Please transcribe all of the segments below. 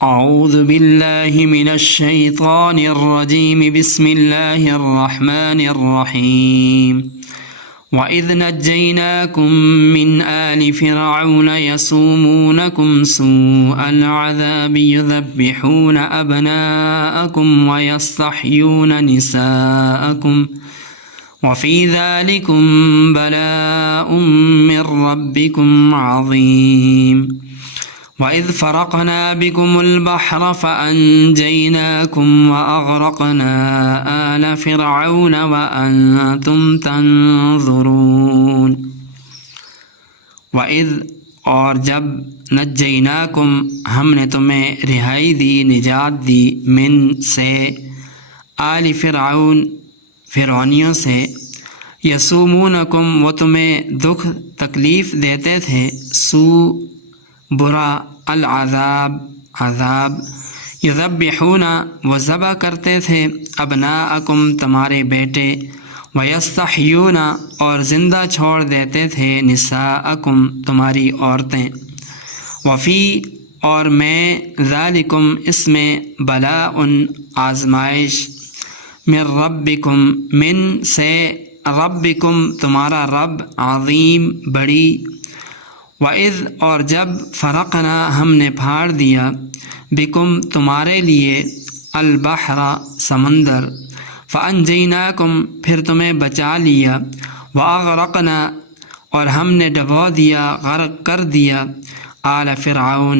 اعوذ باللہ من الشیطان الرجیم بسم اللہ الرحمن الرحیم وَإِذْ نَجَّيْنَاكُمْ مِنْ آلِ فِرْعَوْنَ يَسُومُونَكُمْ سُوءَ الْعَذَابِ يُذَبِّحُونَ أَبْنَاءَكُمْ وَيَسْتَحْيُونَ نِسَاءَكُمْ وَفِي ذَلِكُمْ بَلَاءٌ مِّن رَّبِّكُمْ عَظِيمٌ وَإِذْ فَرَقْنَا بِكُمُ الْبَحْرَ فَأَنجَيْنَاكُمْ وَأَغْرَقْنَا آلَ فِرْعَوْنَ وَأَنتُمْ تَنظُرُونَ وَإِذْ اور جب نجیناکم ہم نے تمہیں رہائی دی، نجات دی، من سے، آل فرعون فرعونیوں سے، یسومونکم وہ تمہیں دکھ تکلیف دیتے تھے، سوء برا، العذاب عذاب، یذبحون وہ ذبح کرتے تھے، ابناءکم تمہارے بیٹے، ویستحیون اور زندہ چھوڑ دیتے تھے، نساءکم تمہاری عورتیں، وفی اور میں، ذالکم اس میں، بلاء آزمائش، من ربکم من سے، ربکم تمہارا رب، عظیم بڑی، وَإِذْ اور جب فرقنا ہم نے پھاڑ دیا، بکم تمہارے لیے، البحر سمندر، فَأَنْجَيْنَاكُمْ پھر تمہیں بچا لیا، وَأَغْرَقْنَا اور ہم نے ڈبو دیا، غرق کر دیا، آل فرعون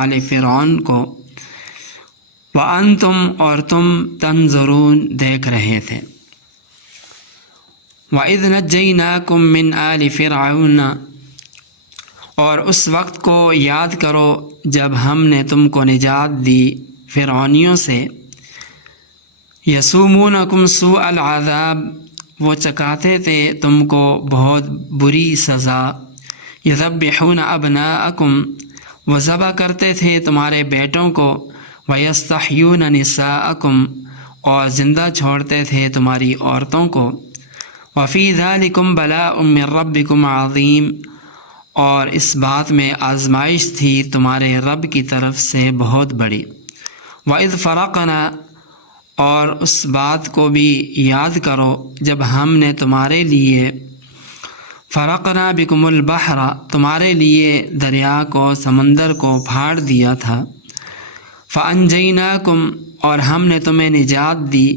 آل فرعون کو، وَأَنْتُمْ اور تم تنظرون دیکھ رہے تھے۔ وَإِذْ نَجَّيْنَاكُمْ مِنْ آلِ فِرْعَوْنَ اور اس وقت کو یاد کرو جب ہم نے تم کو نجات دی فرعونیوں سے، یسومونکم سوء العذاب وہ چکاتے تھے تم کو بہت بری سزا، یذبحون ابناءکم وہ ذبح کرتے تھے تمہارے بیٹوں کو، ویستحیون نساءکم اور زندہ چھوڑتے تھے تمہاری عورتوں کو، وفی ذالکم بلاء من ربکم عظیم اور اس بات میں آزمائش تھی تمہارے رب کی طرف سے بہت بڑی، وَإِذْ فَرَقْنَا اور اس بات کو بھی یاد کرو جب ہم نے تمہارے لیے، فرقنا بکم البحر تمہارے لیے دریا کو سمندر کو پھاڑ دیا تھا، فَأَنْجَيْنَاكُمْ اور ہم نے تمہیں نجات دی،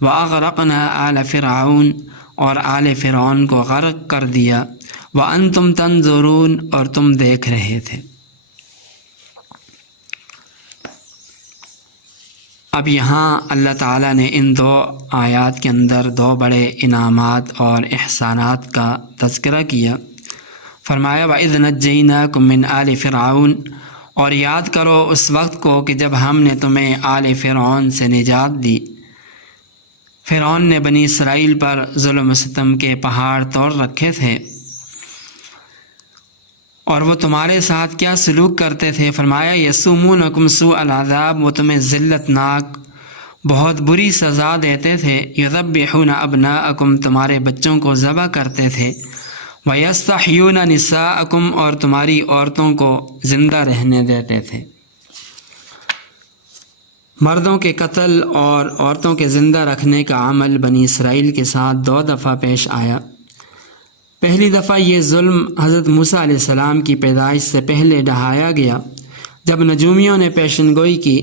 وَأَغْرَقْنَا آلَ فِرْعَوْنَ اور آل فرعون کو غرق کر دیا، وَأَنْتُمْ تَنظُرُونَ اور تم دیکھ رہے تھے۔ اب یہاں اللہ تعالیٰ نے ان دو آیات کے اندر دو بڑے انعامات اور احسانات کا تذکرہ کیا۔ فرمایا وَإِذْ نَجَّيْنَاكُمْ مِنْ آلِ فِرْعَوْنَ اور یاد کرو اس وقت کو کہ جب ہم نے تمہیں آل فرعون سے نجات دی۔ فرعون نے بنی اسرائیل پر ظلم و ستم کے پہاڑ توڑ رکھے تھے، اور وہ تمہارے ساتھ کیا سلوک کرتے تھے؟ فرمایا یسومونکم سوء العذاب وہ تمہیں ذلت ناک بہت بری سزا دیتے تھے، یذبحون ابناءکم تمہارے بچوں کو ذبح کرتے تھے، ویستحیون نساءکم اور تمہاری عورتوں کو زندہ رہنے دیتے تھے۔ مردوں کے قتل اور عورتوں کے زندہ رکھنے کا عمل بنی اسرائیل کے ساتھ دو دفعہ پیش آیا۔ پہلی دفعہ یہ ظلم حضرت موسیٰ علیہ السلام کی پیدائش سے پہلے ڈھایا گیا، جب نجومیوں نے پیشن گوئی کی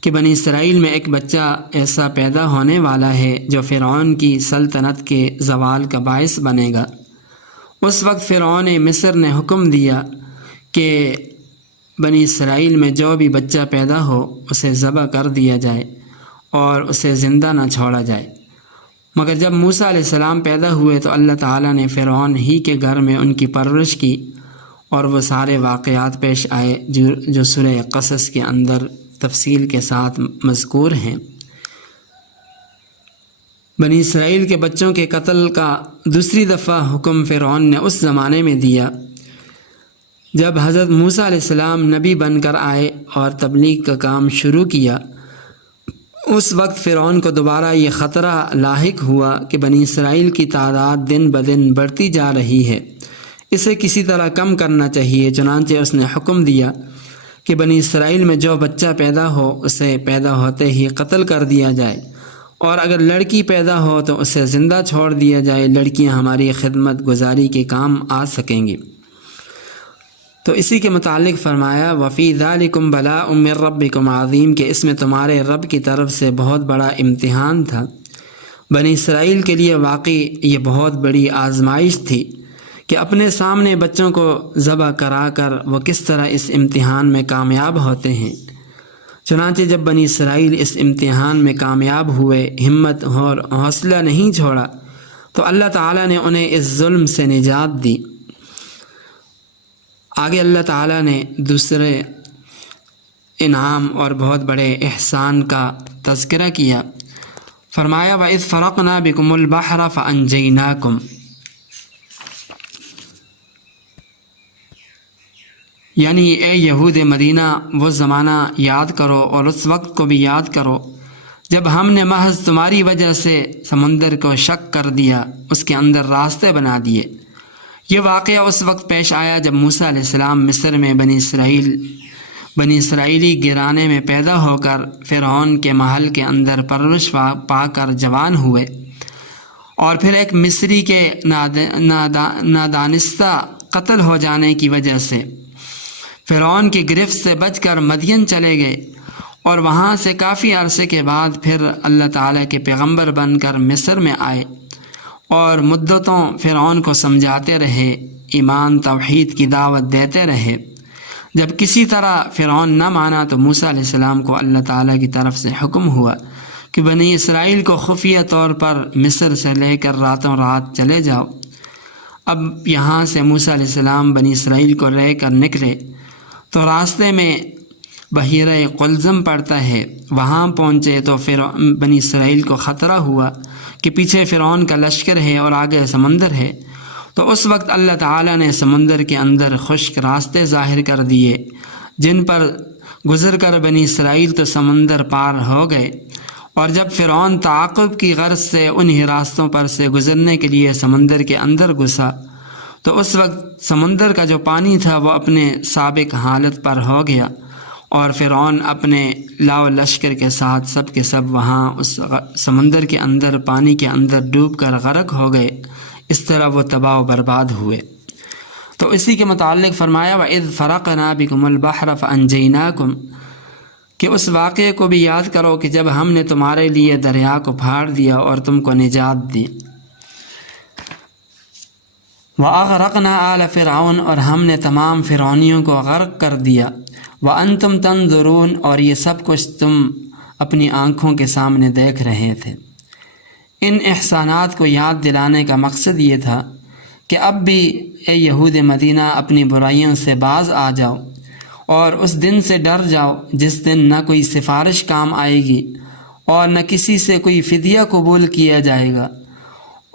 کہ بنی اسرائیل میں ایک بچہ ایسا پیدا ہونے والا ہے جو فرعون کی سلطنت کے زوال کا باعث بنے گا۔ اس وقت فرعون مصر نے حکم دیا کہ بنی اسرائیل میں جو بھی بچہ پیدا ہو اسے ذبح کر دیا جائے اور اسے زندہ نہ چھوڑا جائے۔ مگر جب موسیٰ علیہ السلام پیدا ہوئے تو اللہ تعالیٰ نے فرعون ہی کے گھر میں ان کی پرورش کی، اور وہ سارے واقعات پیش آئے جو سورہ قصص کے اندر تفصیل کے ساتھ مذکور ہیں۔ بنی اسرائیل کے بچوں کے قتل کا دوسری دفعہ حکم فرعون نے اس زمانے میں دیا جب حضرت موسیٰ علیہ السلام نبی بن کر آئے اور تبلیغ کا کام شروع کیا۔ اس وقت فرعون کو دوبارہ یہ خطرہ لاحق ہوا کہ بنی اسرائیل کی تعداد دن بدن بڑھتی جا رہی ہے، اسے کسی طرح کم کرنا چاہیے۔ چنانچہ اس نے حکم دیا کہ کہ بنی اسرائیل میں جو بچہ پیدا ہو اسے پیدا ہوتے ہی قتل کر دیا جائے، اور اگر لڑکی پیدا ہو تو اسے زندہ چھوڑ دیا جائے، لڑکیاں ہماری خدمت گزاری کے کام آ سکیں گی۔ تو اسی کے متعلق فرمایا وفی ذالکم بلاء من ربکم عظیم، کہ اس میں تمہارے رب کی طرف سے بہت بڑا امتحان تھا۔ بنی اسرائیل کے لیے واقعی یہ بہت بڑی آزمائش تھی کہ اپنے سامنے بچوں کو ذبح کرا کر وہ کس طرح اس امتحان میں کامیاب ہوتے ہیں۔ چنانچہ جب بنی اسرائیل اس امتحان میں کامیاب ہوئے، ہمت اور حوصلہ نہیں چھوڑا، تو اللہ تعالیٰ نے انہیں اس ظلم سے نجات دی۔ آگے اللہ تعالیٰ نے دوسرے انعام اور بہت بڑے احسان کا تذکرہ کیا، فرمایا وَإِذْ فَرَقْنَا بِكُمُ الْبَحْرَ فَأَنْجَيْنَاكُمْ، یعنی اے یہود مدینہ وہ زمانہ یاد کرو اور اس وقت کو بھی یاد کرو جب ہم نے محض تمہاری وجہ سے سمندر کو شق کر دیا، اس کے اندر راستے بنا دیے۔ یہ واقعہ اس وقت پیش آیا جب موسیٰ علیہ السلام مصر میں بنی اسرائیلی گرانے میں پیدا ہو کر فرعون کے محل کے اندر پرورش پا کر جوان ہوئے، اور پھر ایک مصری کے نادانستہ قتل ہو جانے کی وجہ سے فرعون کی گرفت سے بچ کر مدین چلے گئے، اور وہاں سے کافی عرصے کے بعد پھر اللہ تعالیٰ کے پیغمبر بن کر مصر میں آئے، اور مدتوں فرعون کو سمجھاتے رہے، ایمان توحید کی دعوت دیتے رہے۔ جب کسی طرح فرعون نہ مانا تو موسیٰ علیہ السلام کو اللہ تعالیٰ کی طرف سے حکم ہوا کہ بنی اسرائیل کو خفیہ طور پر مصر سے لے کر راتوں رات چلے جاؤ۔ اب یہاں سے موسیٰ علیہ السلام بنی اسرائیل کو لے کر نکلے تو راستے میں بحیرہ قلزم پڑتا ہے، وہاں پہنچے تو پھر بنی اسرائیل کو خطرہ ہوا کہ پیچھے فرعون کا لشکر ہے اور آگے سمندر ہے۔ تو اس وقت اللہ تعالیٰ نے سمندر کے اندر خشک راستے ظاہر کر دیے، جن پر گزر کر بنی اسرائیل تو سمندر پار ہو گئے، اور جب فرعون تعاقب کی غرض سے انہی راستوں پر سے گزرنے کے لیے سمندر کے اندر گھسا تو اس وقت سمندر کا جو پانی تھا وہ اپنے سابق حالت پر ہو گیا، اور فرعون اپنے لاؤ لشکر کے ساتھ سب کے سب وہاں اس سمندر کے اندر پانی کے اندر ڈوب کر غرق ہو گئے۔ اس طرح وہ تباہ و برباد ہوئے۔ تو اسی کے متعلق فرمایا وَإِذْ فَرَقْنَا بِكُمُ الْبَحْرَ فَأَنْجَيْنَاكُمْ، کہ اس واقعے کو بھی یاد کرو کہ جب ہم نے تمہارے لیے دریا کو پھاڑ دیا اور تم کو نجات دی۔ وَأَغْرَقْنَا آلَ فِرْعَوْنَ، اور ہم نے تمام فرعونیوں کو غرق کر دیا۔ وَأَنْتُمْ تَنْظُرُونَ، اور یہ سب کچھ تم اپنی آنکھوں کے سامنے دیکھ رہے تھے۔ ان احسانات کو یاد دلانے کا مقصد یہ تھا کہ اب بھی اے یہود مدینہ اپنی برائیوں سے باز آ جاؤ، اور اس دن سے ڈر جاؤ جس دن نہ کوئی سفارش کام آئے گی اور نہ کسی سے کوئی فدیہ قبول کیا جائے گا،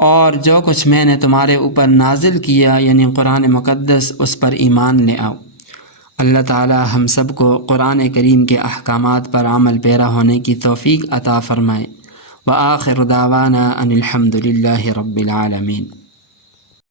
اور جو کچھ میں نے تمہارے اوپر نازل کیا یعنی قرآن مقدس، اس پر ایمان لے آؤ۔ اللہ تعالی ہم سب کو قرآن کریم کے احکامات پر عمل پیرا ہونے کی توفیق عطا فرمائے۔ وآخر دعوانا ان الحمد للہ رب العالمین۔